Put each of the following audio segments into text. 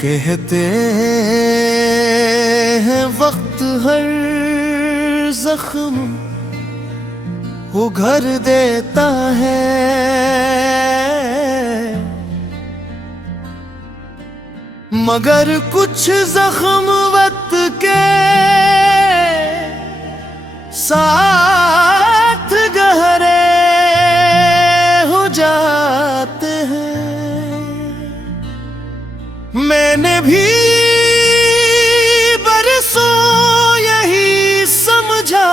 कहते हैं वक्त हर जख्म उघर देता है, मगर कुछ जख्म वक्त के साथ गहरे हो जाते हैं। मैंने भी बरसों यही समझा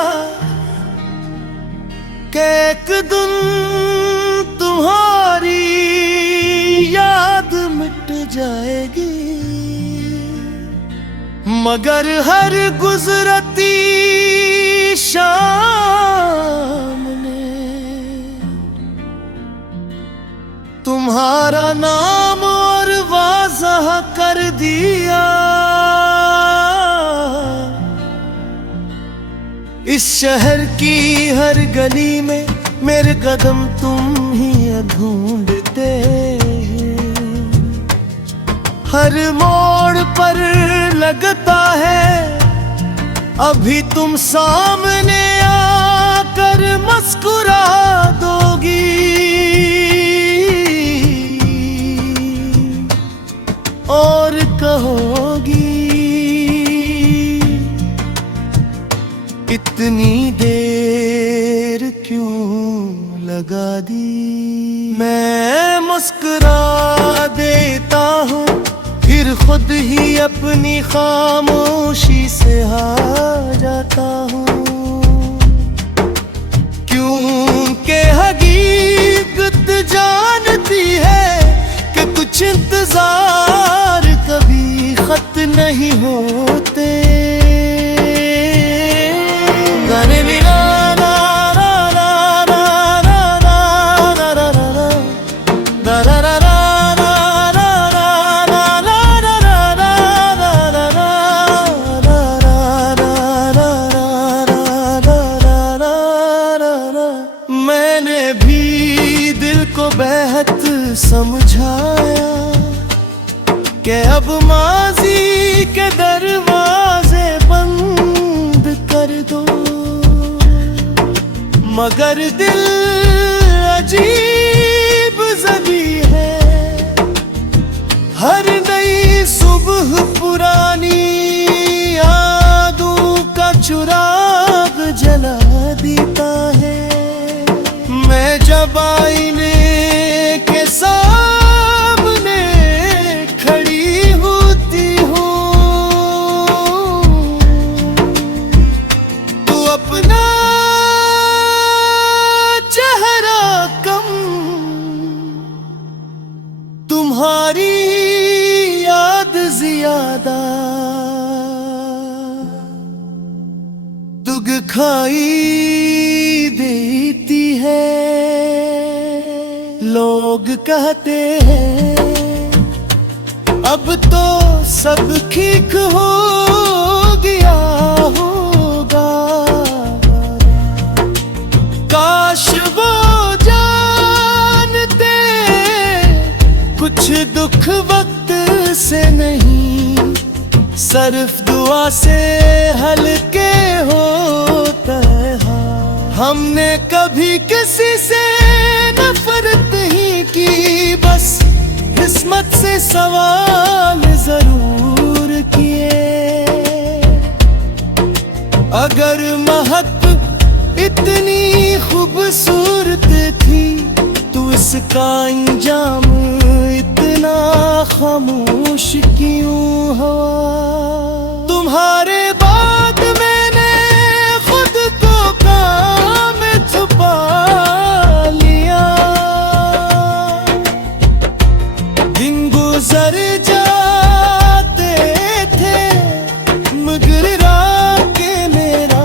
कि एक दिन तुम्हारी याद मिट जाएगी, मगर हर गुजरती शाम ने तुम्हारा नाम और वाज़ह कर दिया। इस शहर की हर गली में मेरे कदम तुम ही ढूंढते, हर मोड़ पर लगता है अभी तुम सामने आकर मुस्कुरा दोगी और कहोगी इतनी देर क्यों लगा दी। मैं मुस्कुरा देता हूँ फिर खुद ही अपनी खामोशी से हार जाता हूँ, क्योंकि हकीकत जानती है कि कुछ इंतजार कभी खत नहीं होते। मैंने भी दिल को बेहद समझाया कि अब माजी के दरवाजे बंद कर दो, मगर दिल अजीब ज़बी है, हर नई सुबह पुरानी यादों का चिराग जला देता है। मैं जब आईने के सामने खड़ी होती हूँ तो अपना चेहरा कम तुम्हारी याद ज्यादा दुग खाई देती है। लोग कहते हैं अब तो सब ठीक हो गया होगा, काश वो जानते कुछ दुख वक्त से नहीं सिर्फ दुआ से हल्के होता है। हमने कभी किसी से नफरत नहीं की, बस किस्मत से सवाल जरूर किए। अगर महक इतनी खूबसूरत थी तो इसका अंजाम इतना खामोश क्यों हुआ। तुम्हारे बाद मैंने खुद को काम छुपा लिया, दिन गुजर जाते थे मगर राह के मेरा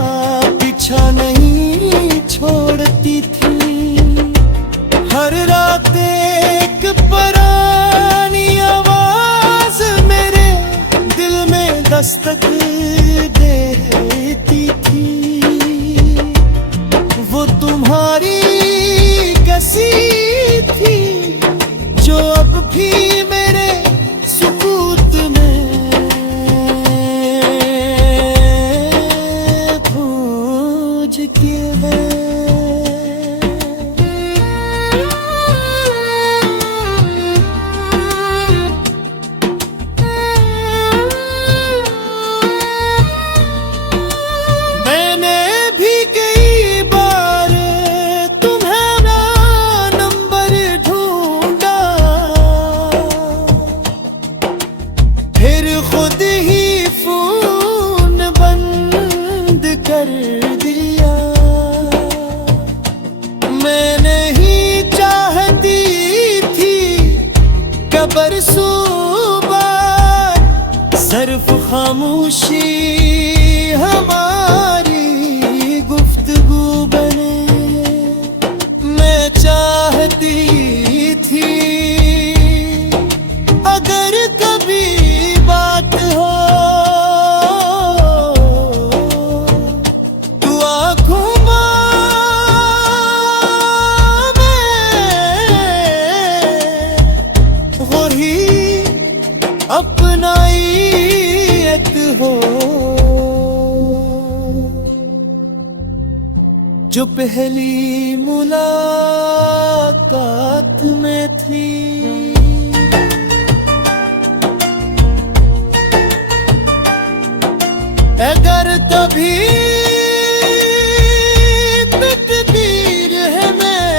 क्या बरसों बाद सिर्फ खामोशी हमारी गुफ्तगू बने। मैं चाहती थी अगर कभी बात हो तो आँखों अपनाइत हो जो पहली मुलाकात में थी। अगर कभी तकदीर है मैं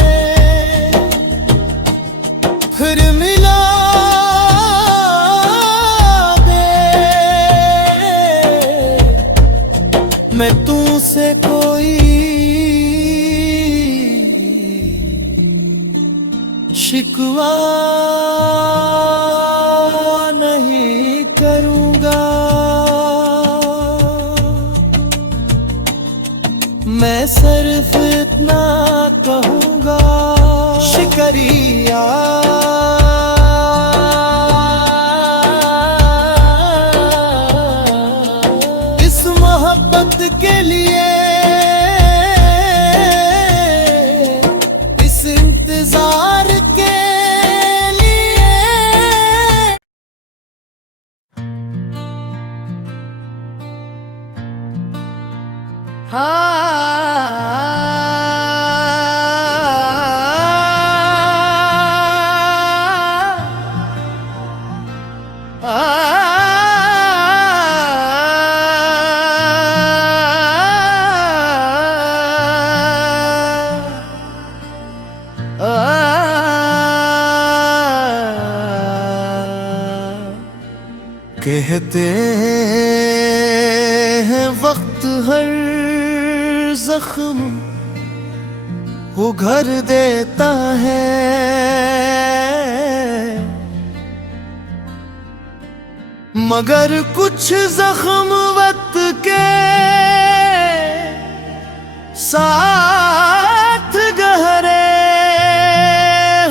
फिर मिला मैं तुमसे कोई शिकवा नहीं करूँगा। मैं सिर्फ इतना कहूँगा शुक्रिया। इस मोहब्बत के लिए, इस इंतजार के लिए। कहते हैं वक्त हर जख्म उघर देता है, मगर कुछ जख्म वक्त के साथ गहरे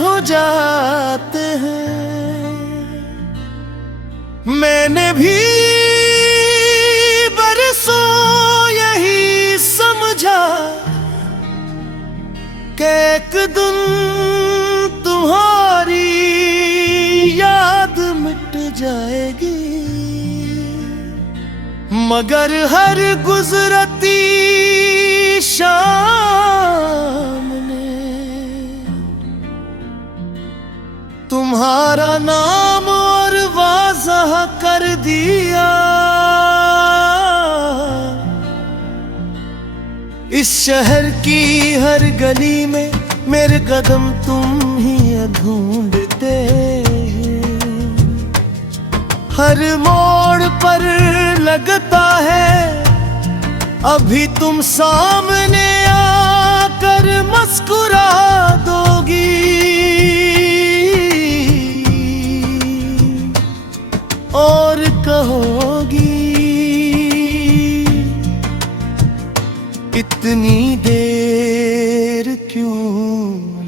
हो जाते हैं। मैंने भी बरसों यही समझा कि एक दिन तुम्हारी याद मिट जाएगी, मगर हर गुजरती शाम ने तुम्हारा नाम और वाज़ह कर दिया। इस शहर की हर गली में मेरे कदम तुम ही ढूंढते हैं। हर मोड़ पर लगता है अभी तुम सामने आकर मुस्कुरा दोगी और कहोगी इतनी देर क्यों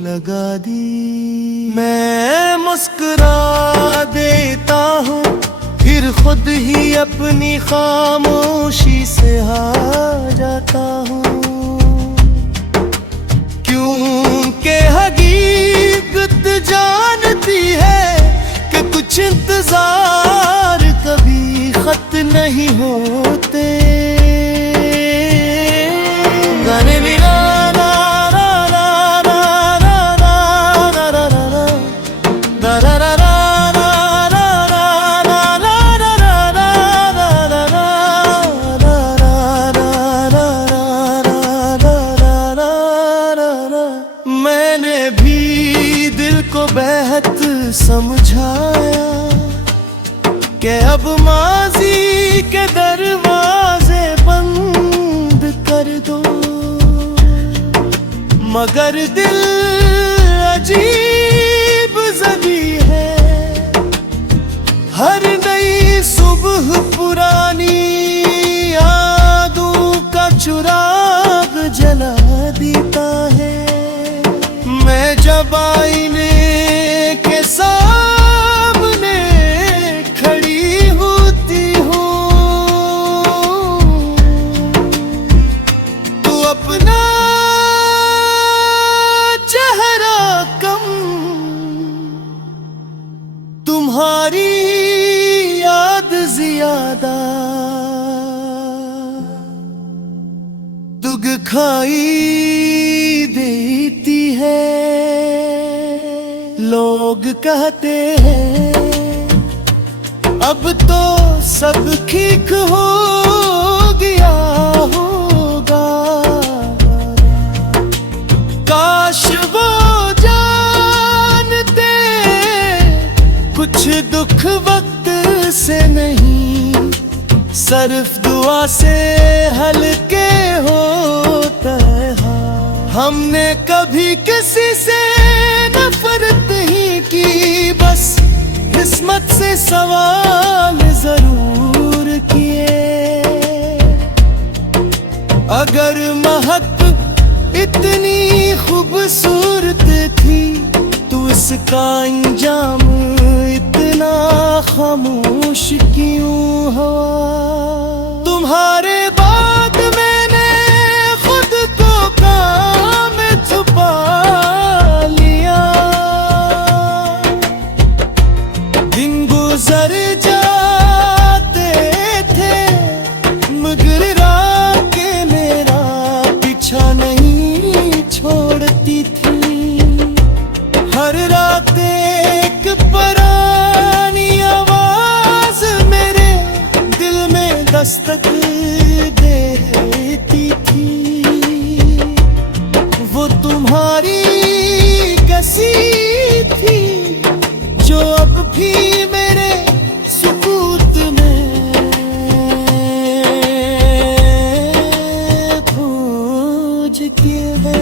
लगा दी। मैं मुस्कुरा देता हूँ फिर खुद ही अपनी खामोशी से हार जाता हूँ, क्योंकि हकीकत जानती है कि कुछ इंतजार कभी खत नहीं होते। गाने भी ना ना ना ना ना ना ना ना ना ना ना ना बेहद समझाया कि अब माजी के दरवाजे बंद कर दो, मगर दिल अजीब ज़बी है सुबह पुरानी यादों का चिराग जला देता है। मैं जब आईने के सामने खड़ी होती हूँ, तो अपना चेहरा कम, तुम्हारी याद ज्यादा दुग खाई देती है। लोग कहते हैं अब तो सब ठीक हो गया होगा, काश वो जानते कुछ दुख वक्त से नहीं, सिर्फ दुआ से हल्के होता है। हमने कभी किसी से नफरत नहीं की, बस किस्मत से सवाल जरूर किए। अगर महक इतनी खूबसूरत थी तो इसका अंजाम इतना खामोश क्यों हुआ। तुम्हारे बाद मैंने खुद को काम में छुपा लिया, दिन गुजर जाते थे मगर रातें मेरा पीछा नहीं छोड़ती थी। हर रात एक पुरानी आवाज मेरे दिल में दस्तक देती थी। वो तुम्हारी कसी थी जो अब भी मेरे सुकूत में पूज के है।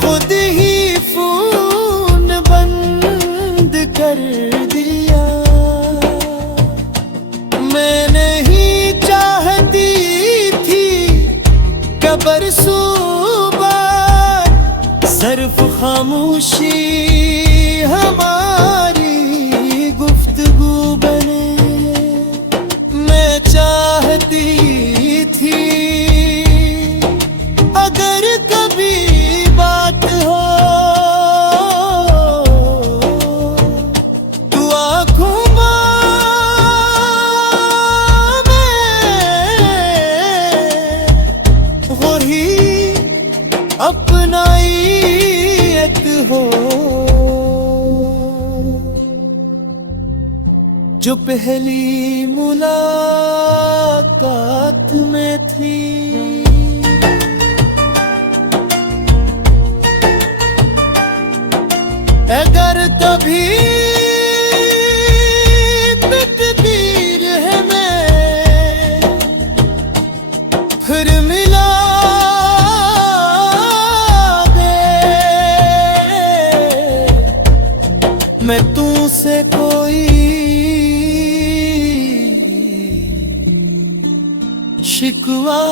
खुद ही फोन बंद कर दिया, मैं नहीं चाहती थी कब्र सुबह, सिर्फ खामोशी हमारी गुफ्तगू बने। मैं चाहती थी अगर कभी बात हो तो आँखों में वही अपनाइत हो जो पहली मुलाकात में थी। अगर कभी तकदीर है मैं फिर मिला दे, मैं तुझसे कोई शिकवा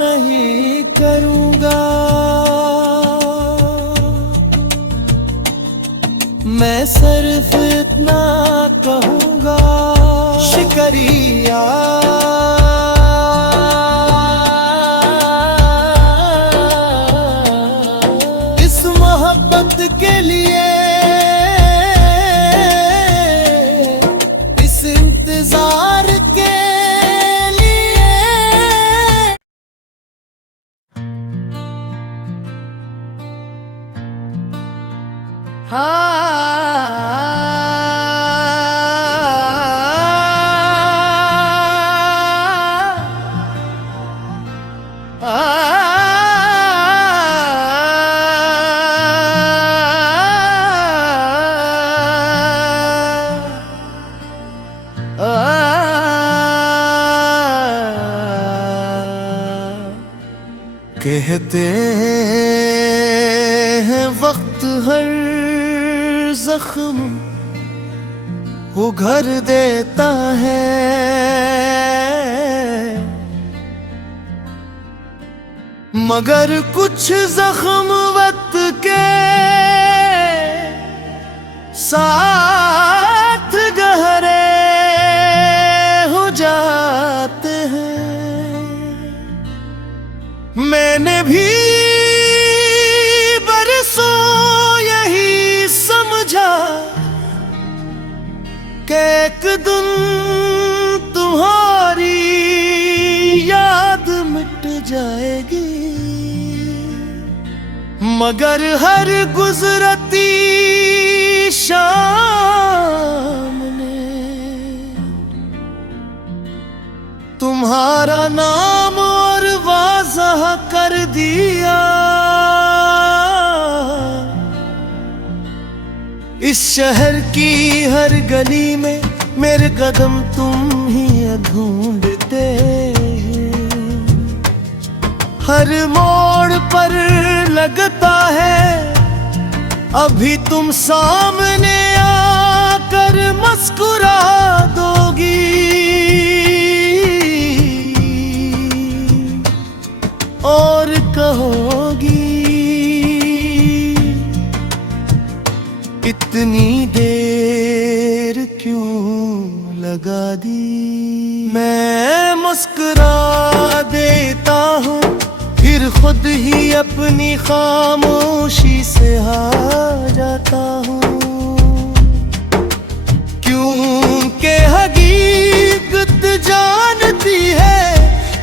नहीं करूँगा। मैं सिर्फ इतना कहूँगा शुक्रिया, इस मोहब्बत के लिए, इस इंतजार के लिए। हाँ कहते हैं वक्त हर जख्म उघर देता है, मगर कुछ जख्म वक्त के साथ गहरे हो जाते हैं। मैंने भी बरसों यही समझा कि एक दिन तुम्हारी याद मिट जाएगी, मगर हर गुजरती शाम ने तुम्हारा नाम और वाज़ह कर दिया। इस शहर की हर गली में मेरे कदम तुम ही ढूंढते, हर मोड़ पर लगता है अभी तुम सामने आकर मुस्कुरा दोगी और कहोगी इतनी देर क्यों लगा दी। मैं मुस्कुरा देता हूँ फिर खुद ही अपनी खामोशी से हार जाता हूँ, क्योंकि हकीकत जानती है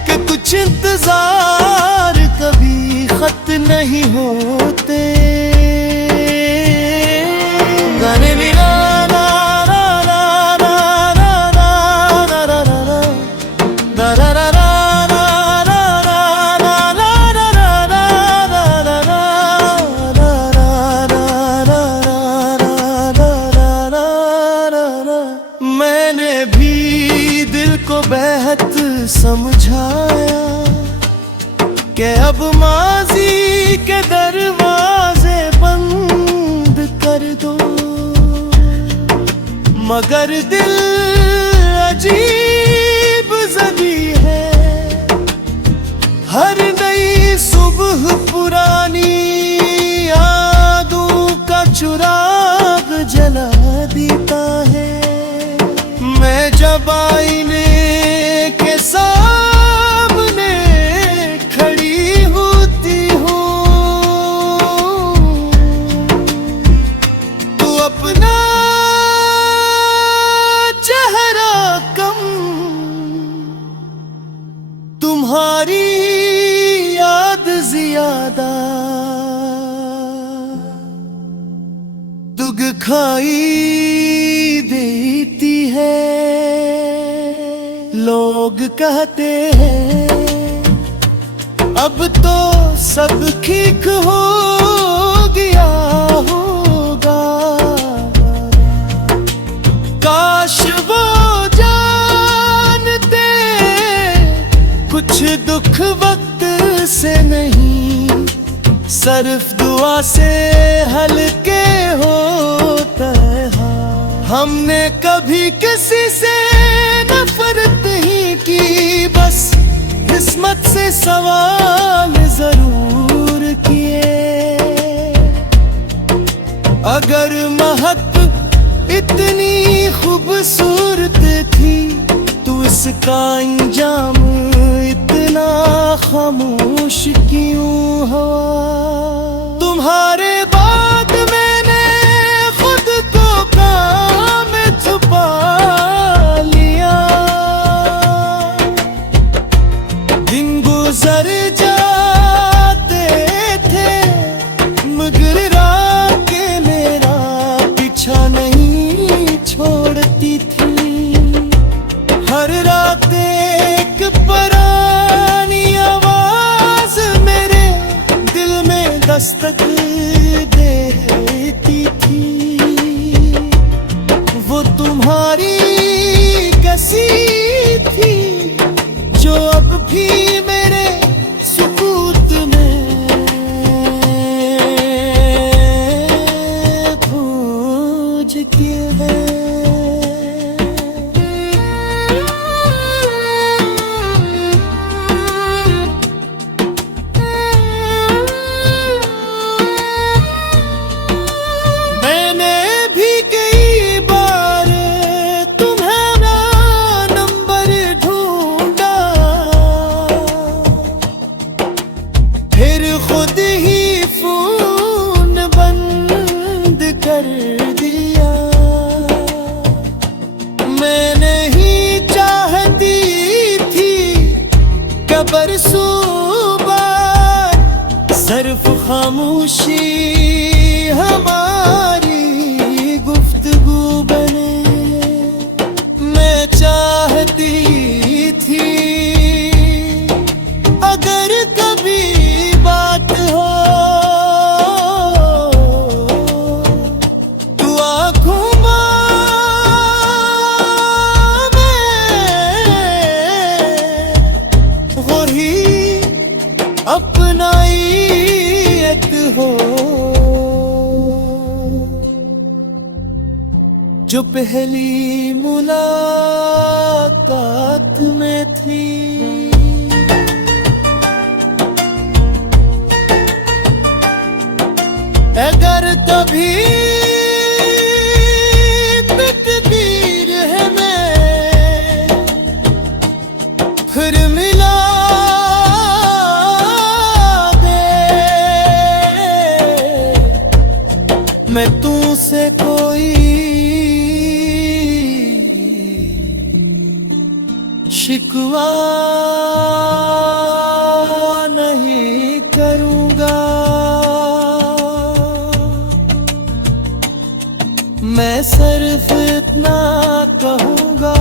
कि कुछ इंतजार कभी खत नहीं होते। मैंने भी दिल को बेहद समझाया कि अब माजी के दरवाजे बंद कर दो, मगर दिल अजीब ज़दी है, हर नई सुबह पुरानी यादों का चिराग जला देता है। मैं जब आईने के सामने खड़ी होती हूँ तो अपना चेहरा कम तुम्हारी याद ज्यादा दुग खाई देती है। लोग कहते हैं अब तो सब ठीक हो गया होगा, काश वो जानते कुछ दुख वक्त से नहीं सिर्फ दुआ से हल्के होता है। हमने कभी किसी से नफरत नहीं की, बस किस्मत से सवाल जरूर किए। अगर महक इतनी खूबसूरत थी तो इसका अंजाम इतना खामोश क्यों हुआ। तुम्हारे बाद मैंने खुद को काम छुपा लिया, दिन गुजर जाते थे मगर रात मेरा पीछा नहीं छोड़ती थी। हर रात एक पुरानी आवाज मेरे दिल में दस्तक देती थी। वो तुम्हारी कैसी थी जो अब भी मेरे क्या बरसों बाद सिर्फ खामोशी हमारी गुफ्तगू बने। मैं चाहती थी अगर कभी बात हो तो आँखों अपनाइत हो जो पहली मुलाकात में थी। अगर कभी तकदीर है मैं फिर मिला मैं तुझसे कोई शिकवा नहीं करूँगा। मैं सिर्फ इतना कहूँगा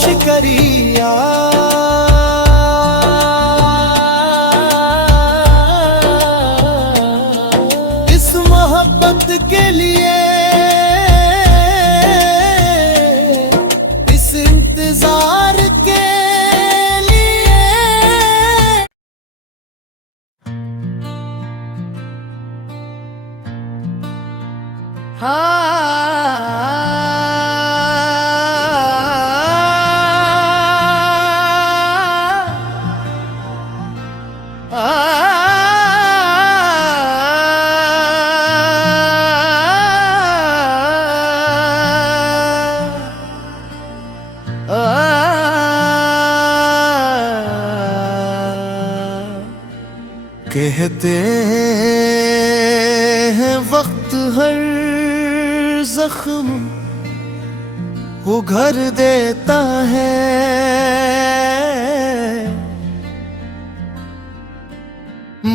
शुक्रिया। इस मोहब्बत के लिए, इस इंतजार के लिए। कहते हैं वक्त हर जख्म उघर देता है,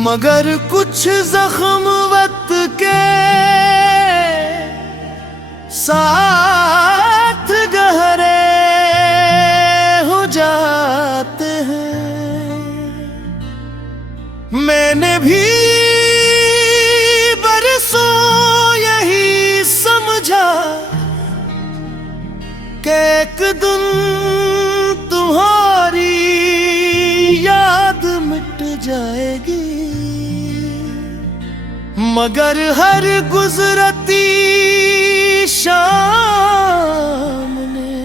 मगर कुछ जख्म वक्त के साथ गहरे हो जाते हैं। मैंने भी बरसों यही समझा कि एक दिन तुम्हारी याद मिट जाएगी, मगर हर गुजरती शाम ने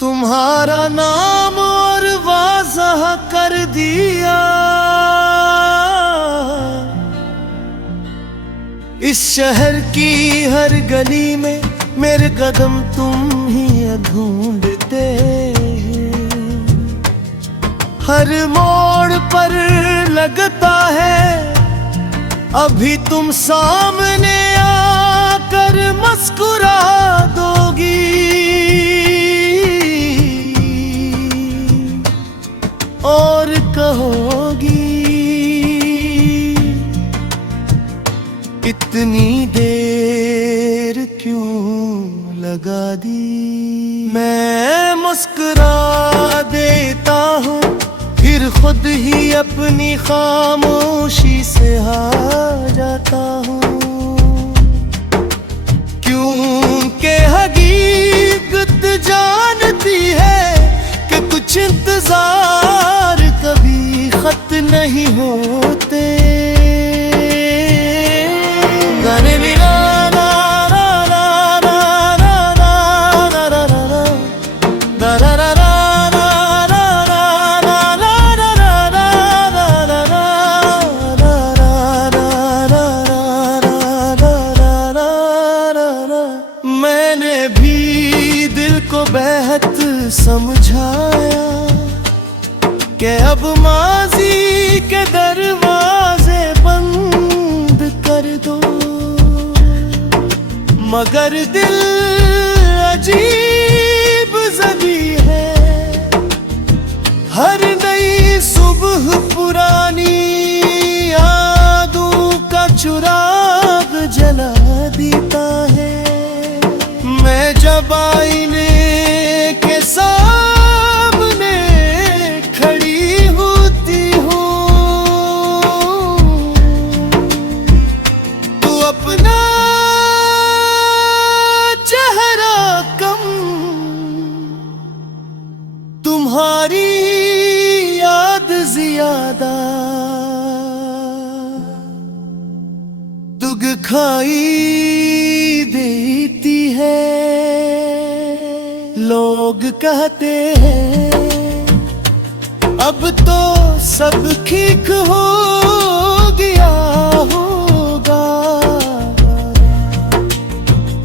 तुम्हारा नाम और वाज़ह कर दिया। इस शहर की हर गली में मेरे कदम तुम ही ढूंढते, हर मोड़ पर लगता है अभी तुम सामने आकर मुस्कुरा दोगी और कहोगी इतनी देर क्यों लगा दी। मैं मुस्कुरा देता हूँ फिर खुद ही अपनी खामोशी से हार जाता हूँ, क्योंकि हकीकत जानती है कि कुछ इंतजार कभी खत नहीं होते। गाने भी ना ना ना ना ना ना ना ना ना ना ना ना बेहद समझाया कि अब माजी के दरवाजे बंद कर दो, मगर दिल अजीब ज़बी है जब आईने के सामने खड़ी होती हूँ, तू अपना चेहरा कम, तुम्हारी याद ज्यादा, दुग खाई देती है। लोग कहते हैं अब तो सब ठीक हो गया होगा,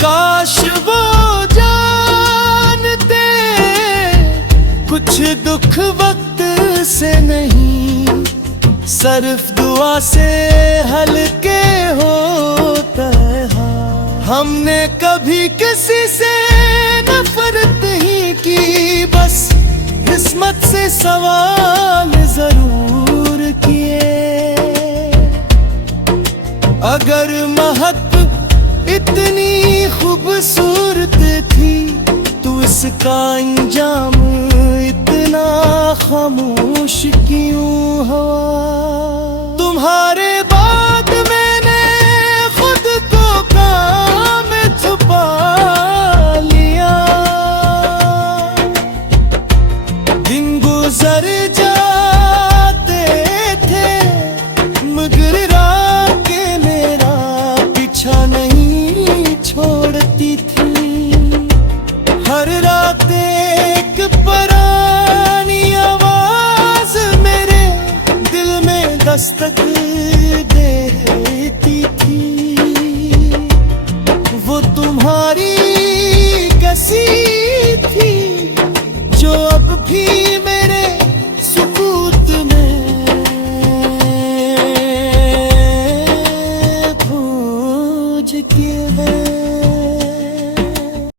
काश वो जानते कुछ दुख वक्त से नहीं, सिर्फ दुआ से हल्के होता है। हमने कभी किसी से नफरत नहीं की, बस किस्मत से सवाल जरूर किए। अगर महक इतनी खूबसूरत थी तो इसका अंजाम इतना खामोश क्यों हुआ। तुम्हारे बाद मैंने खुद को काम में छुपा लिया, दिन गुजर जाते थे मगर रातें मेरा पीछा नहीं छोड़ती थी। हर